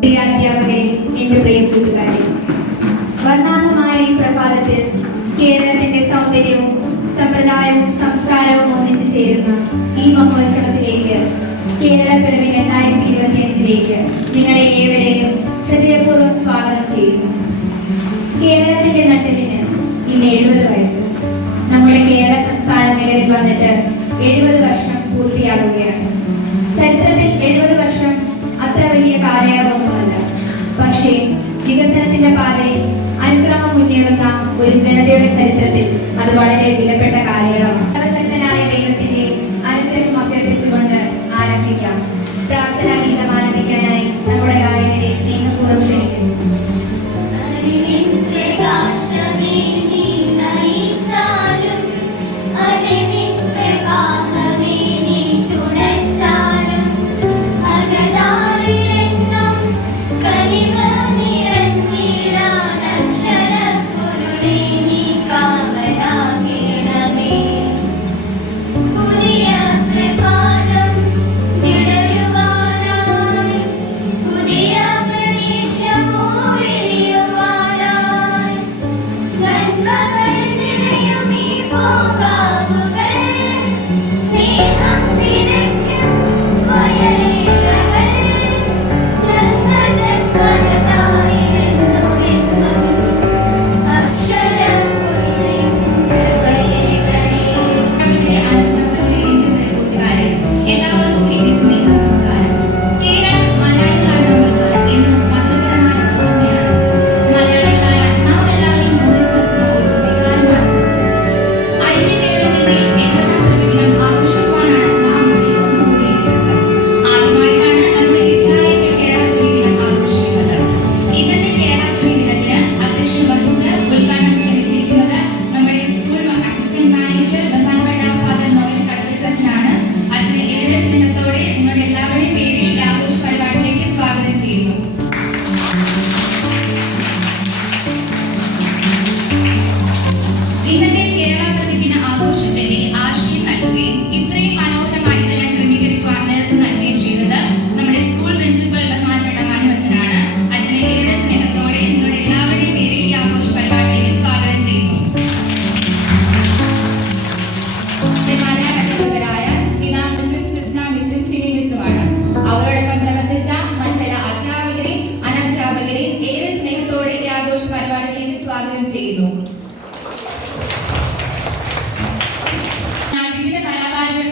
പ്രിയ അധ്യാപകരെ, എന്റെ പ്രിയ കൂട്ടുകാരെ, വർണ്ണാഭമായ ഈ പ്രഭാതത്തിൽ കേരളത്തിന്റെ സൗന്ദര്യവും സമ്പ്രദായവും സംസ്കാരവും ഒന്നിച്ചു ചേരുന്ന ഈ മഹോത്സവത്തിലേക്ക്, കേരളപ്പിറവി 2025 നിങ്ങളെ ഏവരെയും ഹൃദയപൂർവ്വം സ്വാഗതം ചെയ്യുന്നു. കേരളത്തിന്റെ നട്ടലിന് ഇന്ന് 70 വയസ്സ്. നമ്മുടെ കേരള സംസ്ഥാനം നിലവിൽ വന്നിട്ട് 70 വർഷം പൂർത്തിയാകുകയാണ്. ചരിത്രത്തിൽ 70 വർഷം അത്ര വലിയ കാലയളവൊന്നുമല്ല. പക്ഷേ വികസനത്തിന്റെ പാതയിൽ അനുക്രമം മുന്നേറുന്ന ഒരു ജനതയുടെ ചരിത്രത്തിൽ അത് വളരെ വിലപ്പെട്ട കാലയളവാണ്. സർവശക്തനായ ദൈവത്തിന്റെ അനുഗ്രഹം അഭ്യർത്ഥിച്ചുകൊണ്ട് ആരംഭിക്കാം. പ്രാർത്ഥനാ ഗീതം ആലപിക്കാനായി നമ്മുടെ ഗായകരെ സ്നേഹപൂർവ്വം ക്ഷണിക്കുന്നു.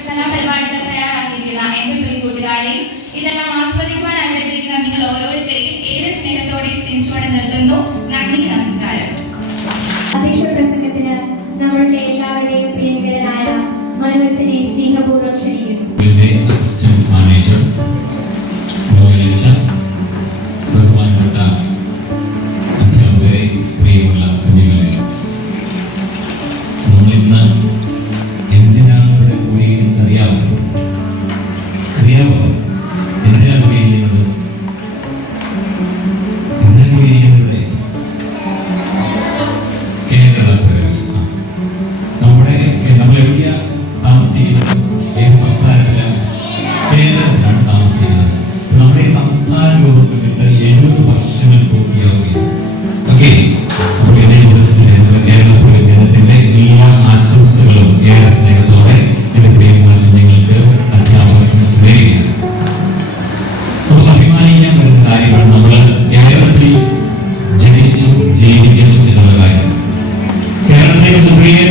കലാപരിപാടികൾ തയ്യാറാക്കിയിരിക്കുന്ന എന്റെ പ്രിയ കൂട്ടുകാരെയും ഇതെല്ലാം ആസ്വദിക്കുവാൻ ആഗ്രഹിക്കുന്ന നിങ്ങൾ ഓരോരുത്തരെയും ഏറെ സ്നേഹത്തോടെ ക്ഷണിച്ചുകൊണ്ട് നിർത്തുന്നു. നന്ദി, നമസ്കാരം. അധ്യക്ഷ പ്രസംഗത്തിന് നമ്മളുടെ എല്ലാവരുടെയും പ്രിയങ്കരനായ മനുവച്ചനെ സ്നേഹപൂർവ്വം ക്ഷണിക്കുന്നു.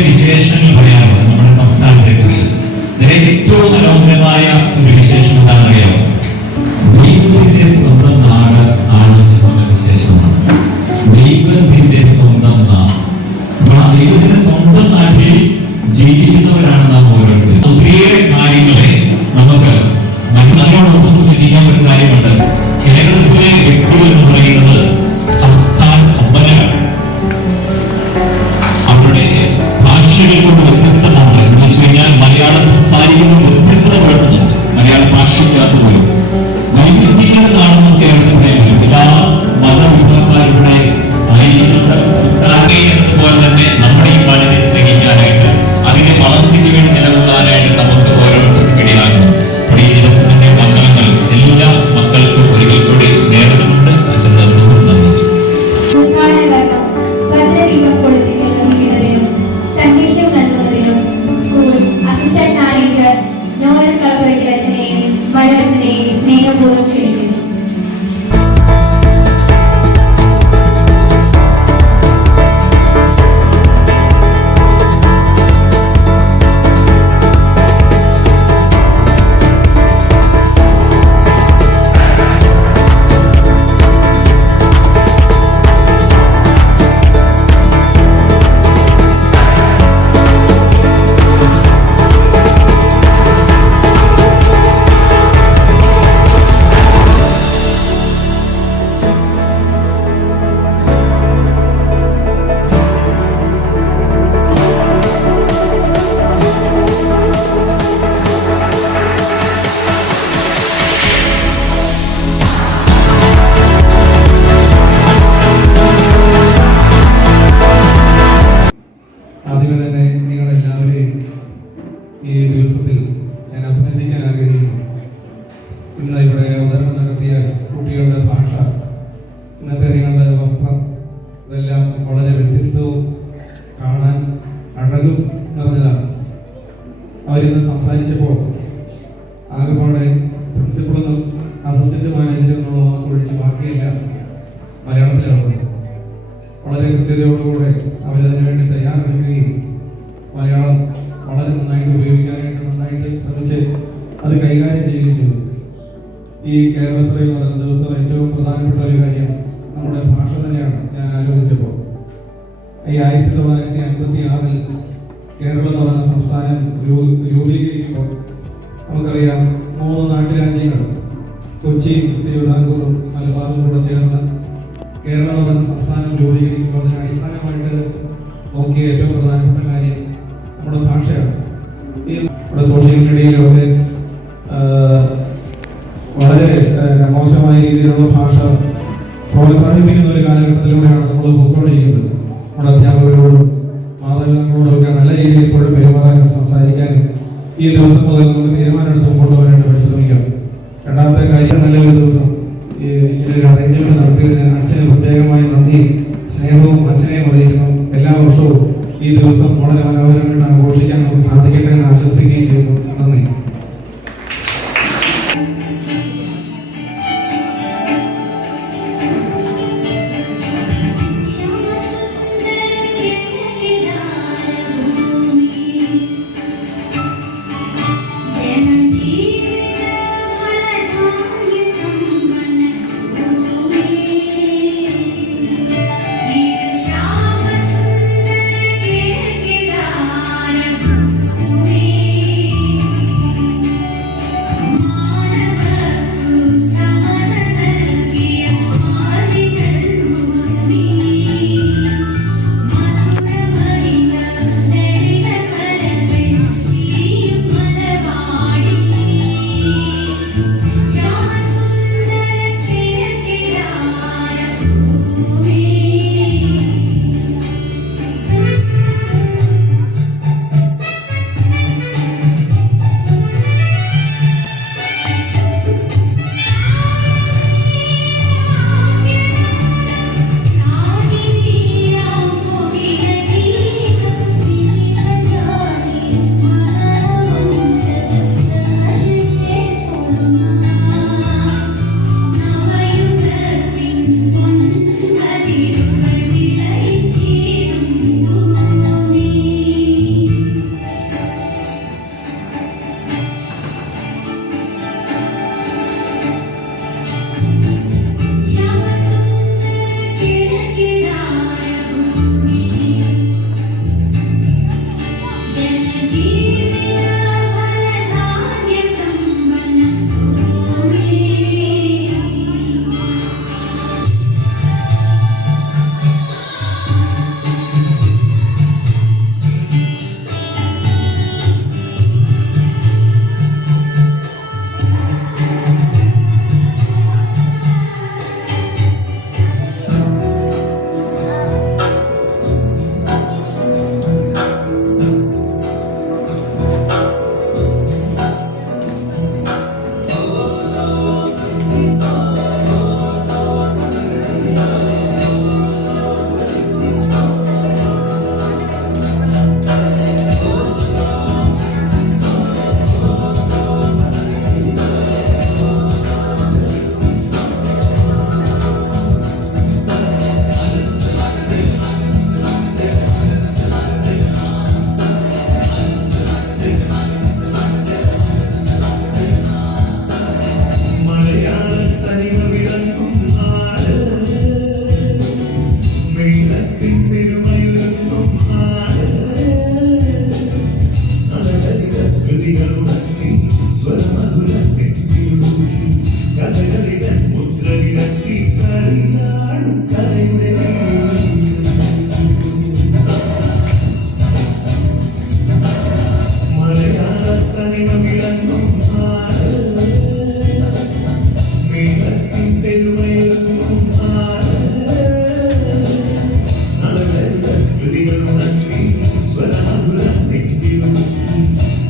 വിശേഷങ്ങൾ പറയാറുണ്ട് നമ്മുടെ സംസ്ഥാനത്തെ കുറിച്ച്. ഏറ്റവും മനോഹരമായ ഒരു വിശേഷം എന്താണെന്നറിയാമോ? ദൈവത്തിന്റെ സ്വന്തം നാട് ആണ് എന്നുള്ള വിശേഷമാണ്. ദൈവത്തിന്റെ സ്വന്തം നാട്. ദൈവത്തിന്റെ സ്വന്തം നാട്ടിൽ ജീവിക്കുന്നവരാണ് നാം ഓരോരുത്തരും. ഒത്തിരിയേറെ കാര്യങ്ങളെ നമുക്ക് മറ്റുള്ളവരോടൊപ്പം ചിന്തിക്കാൻ പറ്റുന്ന കാര്യമുണ്ട്. കേരളത്തിലെ ഇവിടെ അവതരണം നടത്തിയ കുട്ടികളുടെ ഭാഷ, ഇന്നത്തെ നിങ്ങളുടെ വസ്ത്രം, ഇതെല്ലാം വളരെ വ്യത്യസ്തവും കാണാൻ അഴകും നിറഞ്ഞതാണ്. അവരിന്ന് സംസാരിച്ചപ്പോൾ ആകെപ്പാടെ പ്രിൻസിപ്പളെന്നും അസിസ്റ്റന്റ് മാനേജർ എന്നുള്ള വാക്കൊഴിച്ച് ബാക്കിയില്ല മലയാളത്തിലാണ്. വളരെ കൃത്യതയോടുകൂടെ അവരതിനു വേണ്ടി തയ്യാറെടുക്കുകയും മലയാളം വളരെ നന്നായിട്ട് ഉപയോഗിക്കാനായിട്ട് നന്നായിട്ട് ശ്രമിച്ച് അത് കൈകാര്യം ചെയ്യുകയും ചെയ്തു. ഈ കേരളപ്പിറവി നടന്ന ദിവസം ഏറ്റവും പ്രധാനപ്പെട്ട ഒരു കാര്യം നമ്മുടെ ഭാഷ തന്നെയാണ്. ഞാൻ ആലോചിച്ചപ്പോൾ ഈ 1956 കേരളം എന്ന് പറയുന്ന സംസ്ഥാനം രൂപീകരിക്കുമ്പോൾ നമുക്കറിയാം 3 നാട്ടുരാജ്യങ്ങൾ കൊച്ചിയും തിരുവിതാംകൂറും മലബാറും കൂടെ ചേർന്ന് കേരളം എന്ന് പറയുന്ന സംസ്ഥാനം രൂപീകരിക്കുമ്പോൾ അതിന് അടിസ്ഥാനമായിട്ട് നോക്കിയ ഏറ്റവും പ്രധാനപ്പെട്ട കാര്യം നമ്മുടെ ഭാഷയാണ്. ഈ നമ്മുടെ സോഷ്യൽ മീഡിയയിലൊക്കെ വളരെ മോശമായ രീതിയിലുള്ള ഭാഷ പ്രോത്സാഹിപ്പിക്കുന്ന ഒരു കാലഘട്ടത്തിലൂടെയാണ് നമ്മൾ പോയിക്കൊണ്ടിരിക്കുന്നത്. നമ്മുടെ അധ്യാപകരോടും മാതാപിതാക്കളോടും ഒക്കെ നല്ല രീതിയിൽ ഇപ്പോഴും പെരുമാറാനും സംസാരിക്കാനും ഈ ദിവസം മുതൽ നമുക്ക് തീരുമാനമെടുത്ത് കൊണ്ടുപോകാനായിട്ട് പരിശ്രമിക്കാം. രണ്ടാമത്തെ കാര്യം, നല്ലൊരു ദിവസം ഇങ്ങനൊരു അറേഞ്ച്മെന്റ് നടത്തിയതിന് അച്ഛന് പ്രത്യേകമായി നന്ദിയും സ്നേഹവും അച്ഛനെയും അറിയിക്കുന്നു. എല്ലാ വർഷവും ഈ ദിവസം വളരെ മനോഹരമായിട്ട് ആഘോഷിക്കാൻ നമുക്ക് സാധിക്കട്ടെ എന്ന് ആശംസിക്കുകയും ചെയ്യുന്നു. നന്ദി.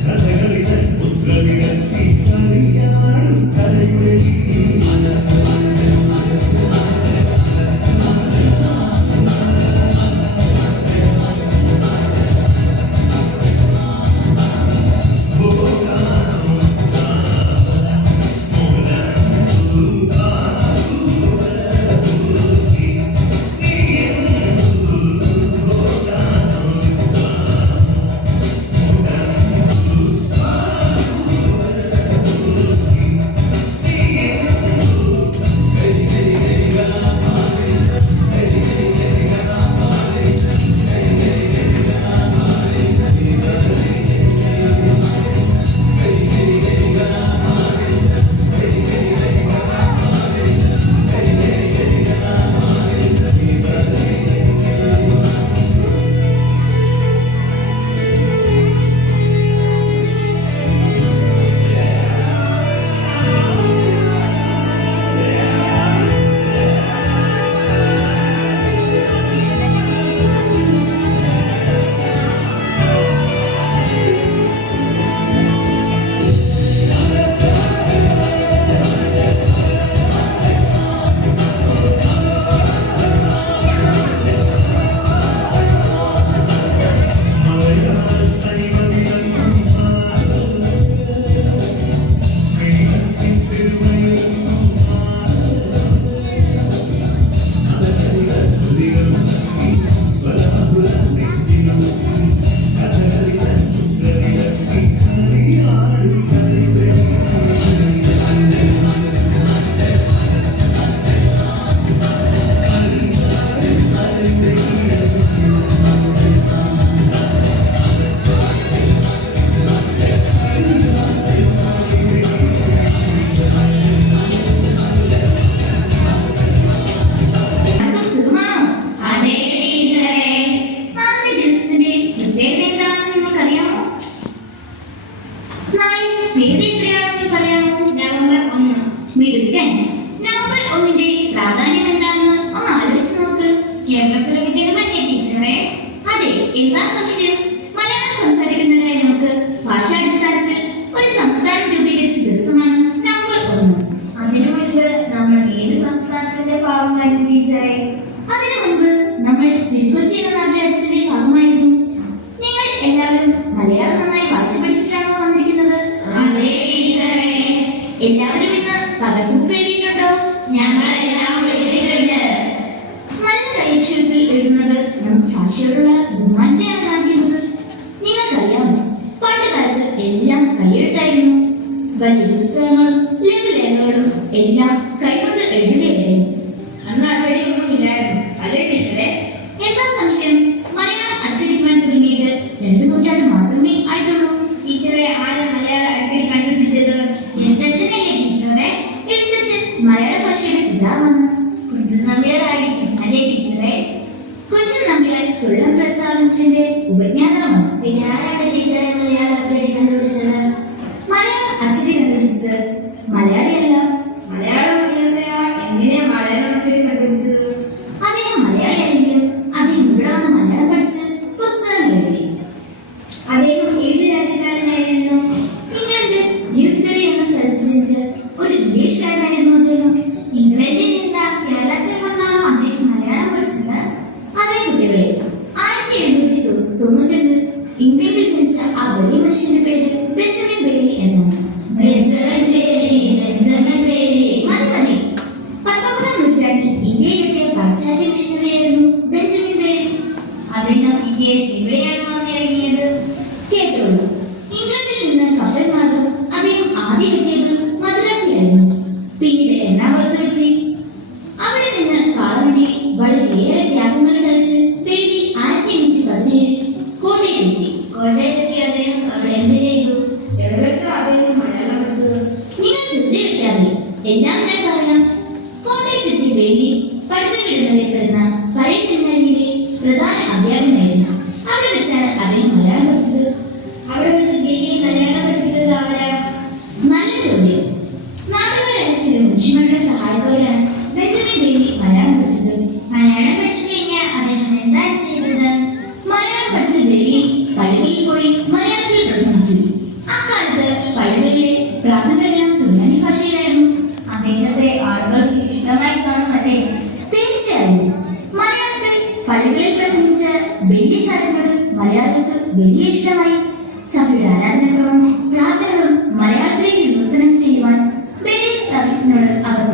കഥകളിലെ മുദ്രവിടത്തി കളിയാടും കഥയുടെ എല്ലാവരും ഇന്ന് കഥബുക്ക് എഴുതിയിട്ടുണ്ടോ? നല്ല കൈയക്ഷരത്തിൽ എഴുതുന്നത് നമുക്ക് ഭാഷയോടുള്ള ബഹുമാനത്തെയാണ് കാണിക്കുന്നത്. നിങ്ങൾക്കറിയാമോ, പണ്ട് കാലത്ത് എല്ലാം കൈയെഴുത്തായിരുന്നു. വലിയ പുസ്തകങ്ങളും ലഘുലേഖകളും എല്ലാം കൈകൊണ്ട് എഴുതുകയായിരുന്നു. അന്ന് അച്ചടിയൊന്നും ഇല്ലായിരുന്നു അല്ലേ ടീച്ചറെ? എന്താ സംശയം? മലയാളം അച്ചടിക്കുവാൻ തുടങ്ങിയിട്ട് 2 നൂറ്റാണ്ട് മാത്രമേ ആയിട്ടുള്ളൂ. ടീച്ചറെ, ആര് മലയാളം അച്ചടി കണ്ടുപിടിച്ചത്? എഴുത്തച്ഛനല്ലേ ടീച്ചറെ? എഴുത്തച്ഛൻ മലയാള ഭാഷയുടെ പിതാവാണ്. കുഞ്ചൻ നമ്പ്യാരായിരിക്കും അല്ലേ ടീച്ചറെ? കുഞ്ചൻ നമ്പ്യാർ തുള്ളം പ്രസ്ഥാനത്തിന്റെ ഉപജ്ഞാതാവാണ്. പിന്നെ ആരാണ് ടീച്ചറെ മലയാളം അച്ചടി കണ്ടുപിടിച്ചത്? മലയാളം അച്ചടി കണ്ടുപിടിച്ചത് മലയാളിയല്ല. മലയാളം എങ്ങനെയാ മലയാളം അച്ചടി കണ്ടുപിടിച്ചത്? അദ്ദേഹം മലയാളിയാണെങ്കിലും അദ്ദേഹം ഇവിടെ വന്ന് മലയാളം പഠിച്ച് പുസ്തകങ്ങൾ എഴുതി. അദ്ദേഹം ഏത് രാജ്യക്കാരനായിരുന്നു? ഇംഗ്ലണ്ട് ന്യൂസ്ബെറി എന്ന സ്ഥലത്ത് ജനിച്ച് ഒരു ഇംഗ്ലീഷുകാരനായിരുന്നു അദ്ദേഹം. ഇംഗ്ലണ്ടിൽ നിന്ന് കേരളത്തിൽ വന്നാണോ അദ്ദേഹം മലയാളം പഠിച്ചത്? അതേ കുട്ടികളെ, 1792 ഇംഗ്ലണ്ടിൽ ജനിച്ച ആ വലിയ മനുഷ്യന്റെ പേര് ബെഞ്ചമിൻ ബെയ്ലി എന്നാണ്. Benjamin Bailey. മതി മതി. 19ാം നൂറ്റാണ്ടിൽ ഇന്ത്യയിലെത്തിയ പാശ്ചാത്യ മിഷണറിയായിരുന്നു ബെഞ്ചമിൻ ബെയ്ലി. അദ്ദേഹം ഇന്ത്യയിൽ എവിടെയാണ് വന്നിറങ്ങിയത്? കേട്ടോളൂ. ഇംഗ്ലണ്ടിൽ നിന്ന് കപ്പൽ മാർഗം അദ്ദേഹം ആദ്യം എത്തിയത് മദ്രാസിലായിരുന്നു. പിന്നീട് എറണാകുളത്തെത്തി. അവിടെ നിന്ന് കാളവണ്ടിയിൽ വളരെയേറെ ത്യാഗങ്ങൾ സഹിച്ച് ബെയ്ലി 1817 കോട്ടയത്തെത്തി. കോട്ടയത്തെത്തി അദ്ദേഹം അവിടെ എന്ത് ചെയ്തു? എവിടെ വെച്ചാ അദ്ദേഹം മലയാളം പഠിച്ചത്? നിങ്ങൾ വെറുതെ വിട്ടാതെ എല്ലാം ഞാൻ പറയാം. കോട്ടയത്തെത്തിയ ബെയ്ലി പഠിത്തമിടുന്നറിയപ്പെടുന്ന പഴയ സെമിനാരിയിലെ പ്രധാന അധ്യാപകനായിരുന്നു. അവിടെ വെച്ചാണ് അദ്ദേഹം മലയാളം പഠിച്ചത്. അവിടെ വെച്ച് ബെയ്ലി മലയാളം പഠിപ്പിച്ചത് ആരാ? നല്ല ചോദ്യം. നാട്ടുകാരായ ചില മനുഷ്യന്മാരുടെ സഹായത്തോടെയാണ് ബെഞ്ചമിൻ ബെയ്ലി മലയാളം പഠിച്ചത്. മലയാളം പഠിച്ചു കഴിഞ്ഞാൽ അദ്ദേഹം എന്താണ് ചെയ്തത്? മലയാളം പഠിച്ച ബെയ്ലി പള്ളിയിൽ പോയി മലയാളത്തിൽ പ്രസംഗിച്ചു. അക്കാലത്ത് പള്ളികളിലെ പ്രാർത്ഥനകളെല്ലാം സുന്നാനി ഭാഷയിലായിരുന്നു. അദ്ദേഹത്തെ ആളുകൾക്ക് ഇഷ്ടമായി കാണുമല്ലേ? തീർച്ചയായും മലയാളത്തിൽ പള്ളികളിൽ പ്രസംഗിച്ച ബെയ്ലി സാറിനോട് മലയാളികൾക്ക് വലിയ ഇഷ്ടമായി. സഭയുടെ ആരാധനാക്രമം പ്രാർത്ഥനകളും മലയാളത്തിലേക്ക് വിവർത്തനം ചെയ്യുവാൻ ബെയ്ലി സാറിനോട് അവർ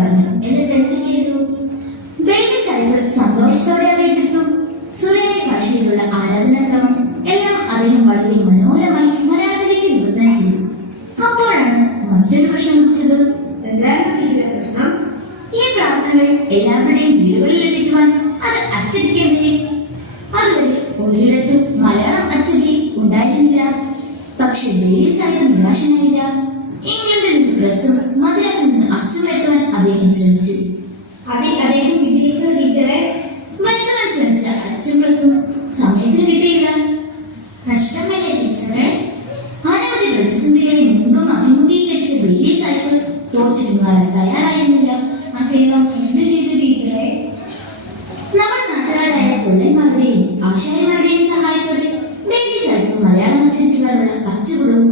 എല്ലാവരുടെയും വീടുകളിൽ എത്തിക്കുവാൻ അത് അച്ചടിക്കണ്ടേ? അതുവരെ ഒരിടത്തും മലയാളം അച്ചടി ഉണ്ടായിരുന്നില്ല. പക്ഷെ ബെയ്ലി സാഹിബ് നിരാശനായില്ല. ഇംഗ്ലണ്ടിൽ നിന്ന് പ്രസ്തും മദ്രാസിൽ നിന്ന് അച്ചു വരുത്തുവാൻ അദ്ദേഹം ശ്രമിച്ചു. അദ്ദേഹം വിജയിച്ചു ടീച്ചറെ. വരുത്തുവാൻ ശ്രമിച്ച അച്ചും പ്രസ്തും സമയത്തിന് കിട്ടിയില്ല. കഷ്ടമല്ലേ ടീച്ചറെ? അനവധി പ്രതിസന്ധികളെ മുമ്പും അഭിമുഖീകരിച്ച ബെയ്ലി സാഹിബ് തോറ്റിരുവാൻ തയ്യാറായിരുന്നില്ല. അദ്ദേഹം എന്ത് ചെയ്തു ടീച്ചറെ? നമ്മുടെ നാട്ടുകാരായ കൊല്ലന്മാരുടെയും ആശാരിമാരുടെയും സഹായത്തോടെ ബെയ്ലി സാഹിബ് മലയാളം അച്ചടിക്കാനുള്ള അച്ചുകളും